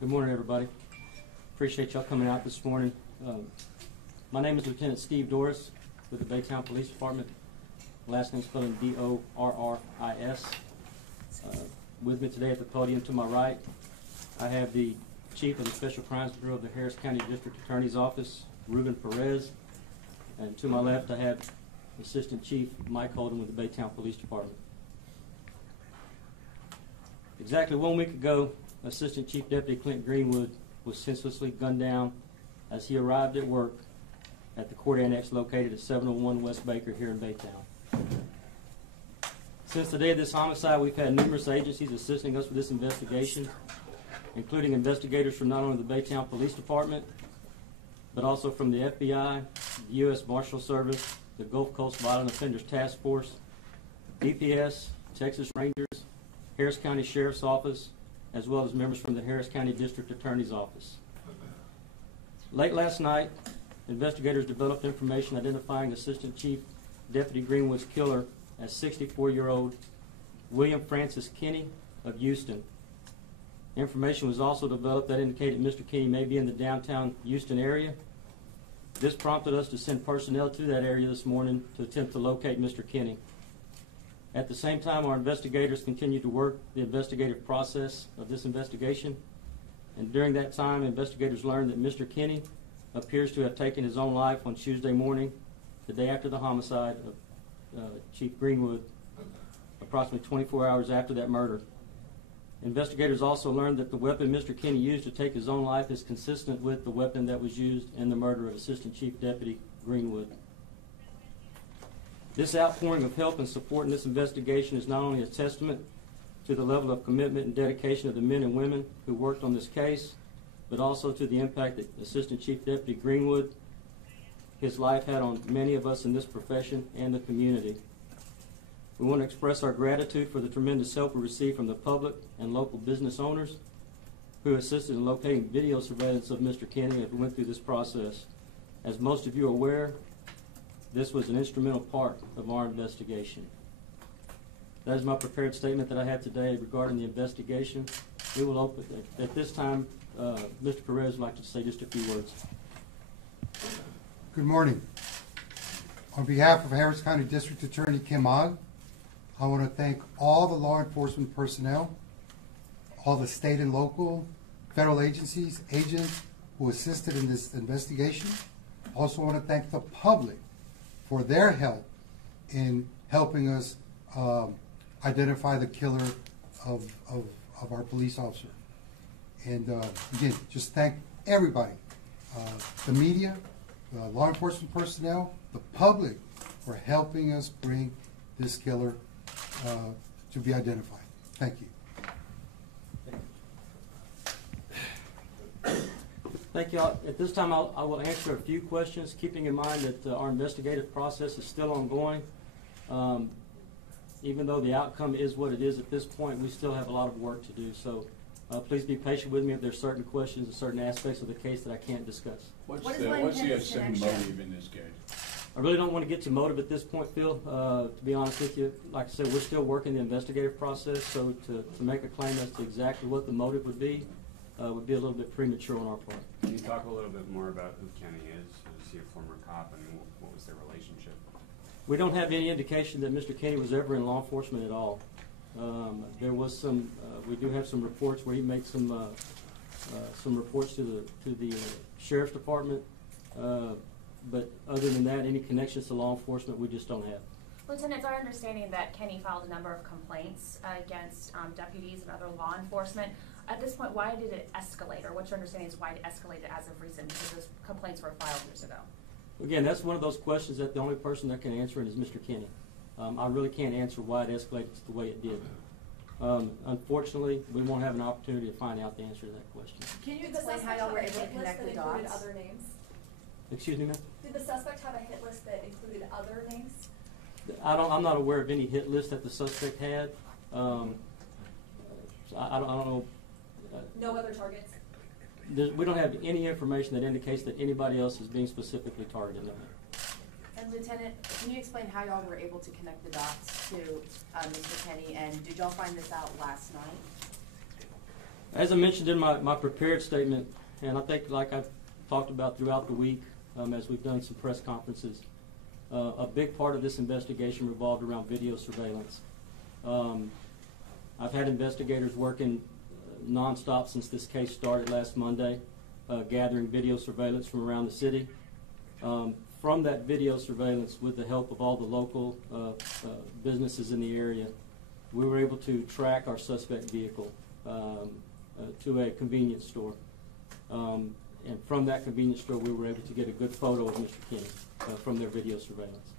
Good morning, everybody. Appreciate y'all coming out this morning. My name is Lieutenant Steve Doris with the Baytown Police Department. Last name spelled D-O-R-R-I-S. With me today at the podium to my right, I have the Chief of the Special Crimes Bureau of the Harris County District Attorney's Office, Ruben Perez. And to my left, I have Assistant Chief Mike Holden with the Baytown Police Department. Exactly 1 week ago, Assistant Chief Deputy Clint Greenwood was senselessly gunned down as he arrived at work at the court annex located at 701 West Baker here in Baytown. Since the day of this homicide, we've had numerous agencies assisting us with this investigation, including investigators from not only the Baytown Police Department, but also from the FBI, the U.S. Marshal Service, the Gulf Coast Violent Offenders Task Force, DPS, Texas Rangers, Harris County Sheriff's Office, as well as members from the Harris County District Attorney's Office. Late last night, investigators developed information identifying Assistant Chief Deputy Greenwood's killer as 64-year-old William Francis Kinney of Houston. Information was also developed that indicated Mr. Kinney may be in the downtown Houston area. This prompted us to send personnel to that area this morning to attempt to locate Mr. Kinney. At the same time, our investigators continued to work the investigative process of this investigation. And during that time, investigators learned that Mr. Kinney appears to have taken his own life on Tuesday morning, the day after the homicide of Chief Greenwood, approximately 24 hours after that murder. Investigators also learned that the weapon Mr. Kinney used to take his own life is consistent with the weapon that was used in the murder of Assistant Chief Deputy Greenwood. This outpouring of help and support in this investigation is not only a testament to the level of commitment and dedication of the men and women who worked on this case, but also to the impact that Assistant Chief Deputy Greenwood, his life had on many of us in this profession and the community. We want to express our gratitude for the tremendous help we received from the public and local business owners who assisted in locating video surveillance of Mr. Kinney as we went through this process. As most of you are aware, this was an instrumental part of our investigation. That is my prepared statement that I have today regarding the investigation. We will open, at this time, Mr. Perez would like to say just a few words. Good morning. On behalf of Harris County District Attorney Kim Ogg, I want to thank all the law enforcement personnel, all the state and local, federal agencies, agents who assisted in this investigation. I also want to thank the public for their help in helping us identify the killer of our police officer. And again, just thank everybody, the media, the law enforcement personnel, the public, for helping us bring this killer to be identified. Thank you. Thank you. At this time, I will answer a few questions, keeping in mind that our investigative process is still ongoing. Even though the outcome is what it is at this point, we still have a lot of work to do. So please be patient with me if there's certain questions and certain aspects of the case that I can't discuss. What's the assumed motive in this case? I really don't want to get to motive at this point, Phil. To be honest with you, like I said, we're still working the investigative process, so to make a claim as to exactly what the motive would be a little bit premature on our part. Can you talk a little bit more about who Kenny is? Is he a former cop, and what was their relationship? We don't have any indication that Mr. Kenny was ever in law enforcement at all. There was some. We do have some reports where he made some reports to the sheriff's department. But other than that, any connections to law enforcement, we just don't have. Lieutenant, it's our understanding that Kenny filed a number of complaints against deputies and other law enforcement. At this point, why did it escalate, or what's your understanding is why it escalated as of recent, because those complaints were filed years ago? Again, that's one of those questions that the only person that can answer it is Mr. Kenny. I really can't answer why it escalated the way it did. Unfortunately, we won't have an opportunity to find out the answer to that question. Can you explain how y'all were able to connect the dots? Other names? Excuse me, ma'am? Did the suspect have a hit list that included other names? I'm not aware of any hit list that the suspect had. I don't know. No other targets? We don't have any information that indicates that anybody else is being specifically targeted. No. And Lieutenant, can you explain how y'all were able to connect the dots to Mr. Kenny, and did y'all find this out last night? As I mentioned in my prepared statement, and I think like I've talked about throughout the week as we've done some press conferences, a big part of this investigation revolved around video surveillance. I've had investigators working nonstop since this case started last Monday, gathering video surveillance from around the city. From that video surveillance, with the help of all the local businesses in the area, we were able to track our suspect vehicle to a convenience store. And from that convenience store, we were able to get a good photo of Mr. Kenny from their video surveillance.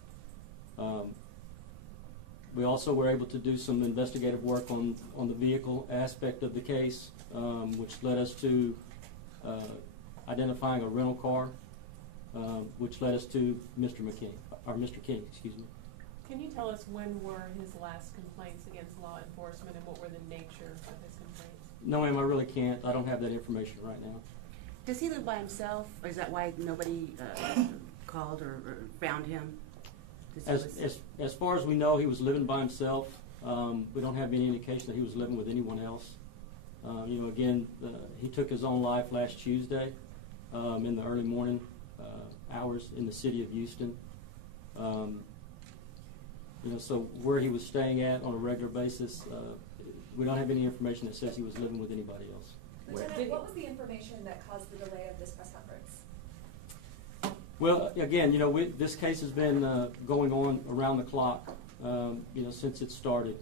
We also were able to do some investigative work on the vehicle aspect of the case, which led us to identifying a rental car, which led us to Mr. King, excuse me. Can you tell us when were his last complaints against law enforcement and what were the nature of his complaints? No, ma'am, I really can't. I don't have that information right now. Does he live by himself, or is that why nobody called or found him? As far as we know, he was living by himself. We don't have any indication that he was living with anyone else. Again, he took his own life last Tuesday in the early morning hours in the city of Houston. So where he was staying at on a regular basis, we don't have any information that says he was living with anybody else. Lieutenant, what was the information that caused the delay of this press conference? Well, again, this case has been going on around the clock, since it started.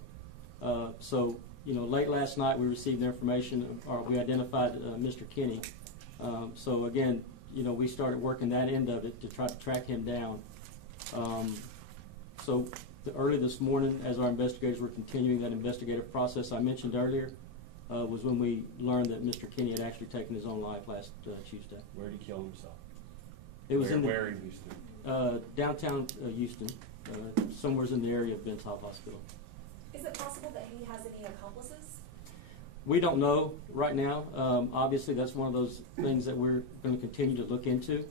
Late last night we received information, or we identified Mr. Kenny. So again, we started working that end of it to try to track him down. Early this morning, as our investigators were continuing that investigative process I mentioned earlier, was when we learned that Mr. Kenny had actually taken his own life last Tuesday. Where did he kill himself? It was where in Houston? Downtown Houston, somewhere in the area of Ben's Hop Hospital. Is it possible that he has any accomplices? We don't know right now. Obviously, that's one of those things that we're going to continue to look into.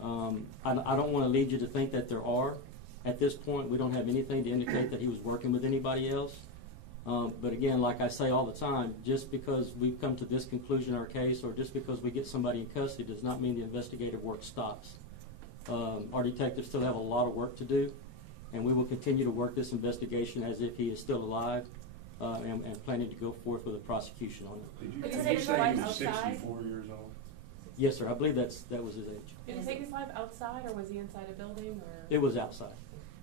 I don't want to lead you to think that there are. At this point, we don't have anything to indicate that he was working with anybody else. But again, like I say all the time, just because we've come to this conclusion in our case, or just because we get somebody in custody, does not mean the investigative work stops. Our detectives still have a lot of work to do, and we will continue to work this investigation as if he is still alive, and planning to go forth with a prosecution on it. Did you say he was 64 years old? Yes, sir. I believe that was his age. Did he take his life outside, or was he inside a building? Or It was outside.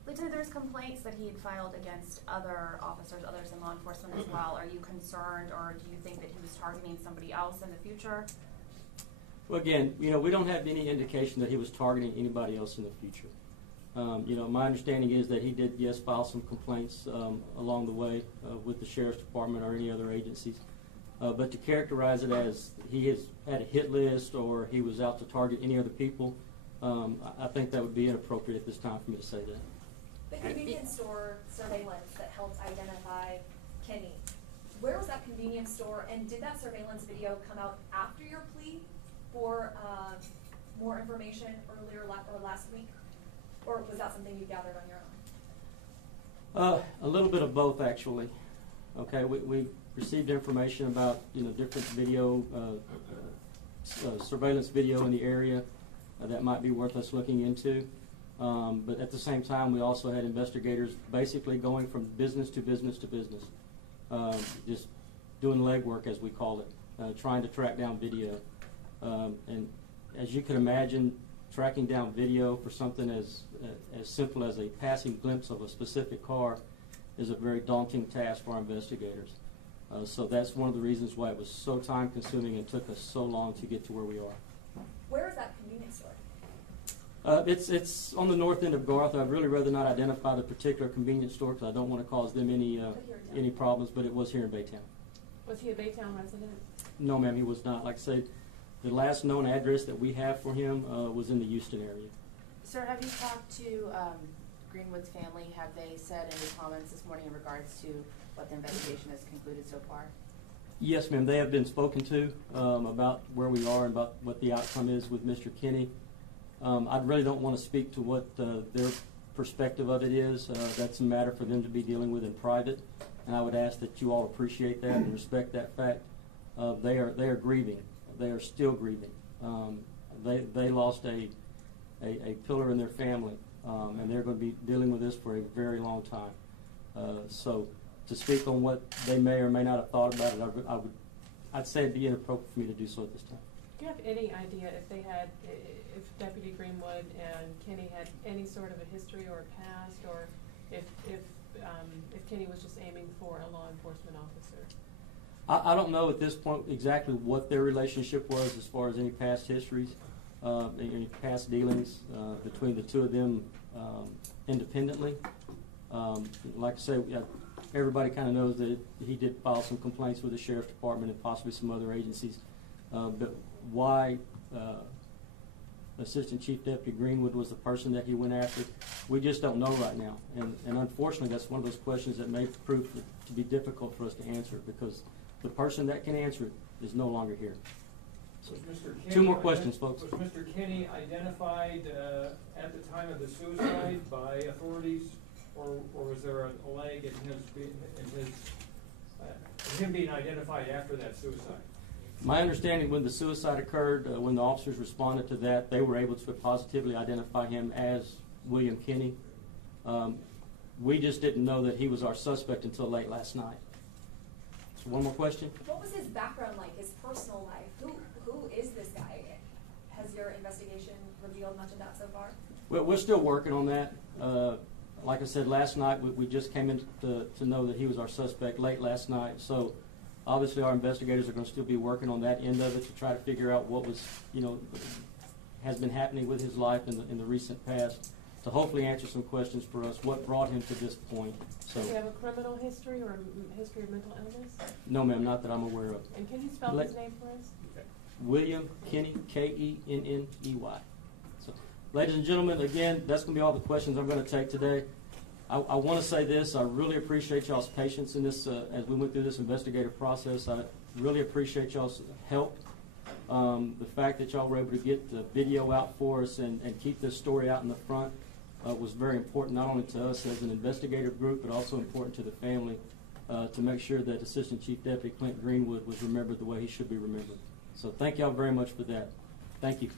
Lieutenant, there's complaints that he had filed against other officers, others in law enforcement as well. Are you concerned, or do you think that he was targeting somebody else in the future? Well, again, we don't have any indication that he was targeting anybody else in the future. My understanding is that he did, yes, file some complaints along the way with the Sheriff's Department or any other agencies. But to characterize it as he has had a hit list or he was out to target any other people, I think that would be inappropriate at this time for me to say that. The convenience store surveillance that helped identify Kenny, where was that convenience store, and did that surveillance video come out after your plea for more information earlier or last week? Or was that something you gathered on your own? A little bit of both, actually. Okay, we received information about different video, surveillance video in the area that might be worth us looking into. But at the same time, we also had investigators basically going from business to business to business, just doing legwork, as we call it, trying to track down video. And as you can imagine, tracking down video for something as simple as a passing glimpse of a specific car is a very daunting task for our investigators. So that's one of the reasons why it was so time-consuming and took us so long to get to where we are. Where is that convenience store? It's on the north end of Garth. I'd really rather not identify the particular convenience store because I don't want to cause them any problems, but it was here in Baytown. was he a Baytown resident? No, ma'am, he was not. Like I said, the last known address that we have for him was in the Houston area. Sir, have you talked to Greenwood's family? Have they said any comments this morning in regards to what the investigation has concluded so far? Yes, ma'am. They have been spoken to about where we are and about what the outcome is with Mr. Kenny. I really don't want to speak to what their perspective of it is. That's a matter for them to be dealing with in private, and I would ask that you all appreciate that and respect that fact. They are grieving. They are still grieving. They lost a pillar in their family, and they're going to be dealing with this for a very long time. So to speak on what they may or may not have thought about it, I'd say it'd be inappropriate for me to do so at this time. Do you have any idea if Deputy Greenwood and Kenny had any sort of a history or a past, or if Kenny was just aiming for a law enforcement officer? I don't know at this point exactly what their relationship was as far as any past histories, any past dealings between the two of them independently. Like I say, everybody kind of knows that he did file some complaints with the Sheriff's Department and possibly some other agencies. But why Assistant Chief Deputy Greenwood was the person that he went after, we just don't know right now. And unfortunately, that's one of those questions that may prove to be difficult for us to answer, because the person that can answer it is no longer here. So, two more questions, folks. Was Mr. Kenny identified at the time of the suicide by authorities, or was there a lag in him being identified after that suicide? My understanding, when the suicide occurred, when the officers responded to that, they were able to positively identify him as William Kenny. We just didn't know that he was our suspect until late last night. So one more question? What was his background like, his personal life? Who is this guy? Has your investigation revealed much of that so far? Well, we're still working on that. Like I said, last night we just came in to know that he was our suspect late last night. So obviously our investigators are going to still be working on that end of it to try to figure out what was, has been happening with his life in the recent past, to hopefully answer some questions for us, what brought him to this point. So, does he have a criminal history or a history of mental illness? No, ma'am, not that I'm aware of. And can you spell his name for us? William Kenny, Kenney. So, ladies and gentlemen, again, that's going to be all the questions I'm going to take today. I want to say this: I really appreciate y'all's patience in this as we went through this investigative process. I really appreciate y'all's help. The fact that y'all were able to get the video out for us and keep this story out in the front was very important, not only to us as an investigative group, but also important to the family to make sure that Assistant Chief Deputy Clint Greenwood was remembered the way he should be remembered. So thank y'all very much for that. Thank you.